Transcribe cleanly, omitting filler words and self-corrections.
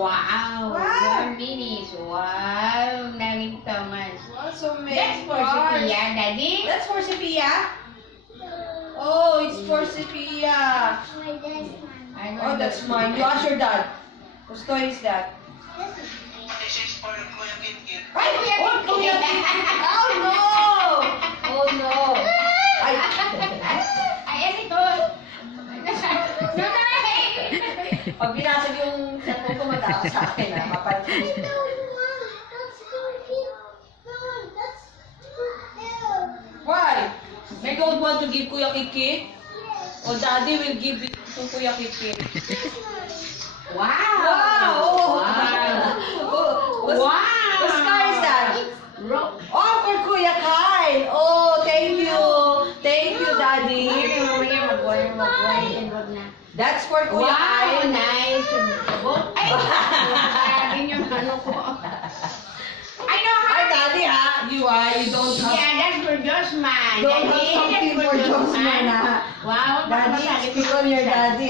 Wow. Wow. 1 minute. Wow. Dami Thomas. Wow, so many That's for cars. Sophia, Daddy. That's for Sophia? Oh, it's for Sophia. Oh, that's mine. You ask your dad. Whose toy is that? This is for Kuya Kit-Kit. Ay! Oh, Kuya Kit-Kit! Oh, no! Oh, no! Ay! Ay, ano ito? No, Pag binasag yung cellphone ko, mataas sa akin, ha? Papansin. Why? You don't want to give Kuya Kit-Kit? O Daddy will give it to Kuya Kit-Kit. Wow. Wow! Oh. Wow. Wow! Whose car is that? Oh, for Kuya Kyle! Oh, thank you! Thank you, Daddy! That's for Kuya Wow, Kyle. nice. Ay, sabi yung ano ko. I know how. Hi, Daddy, ha? You don't have... Yeah, that's for Josman. Don't have something for Josman, ha? Wow, Daddy, speak on your daddy,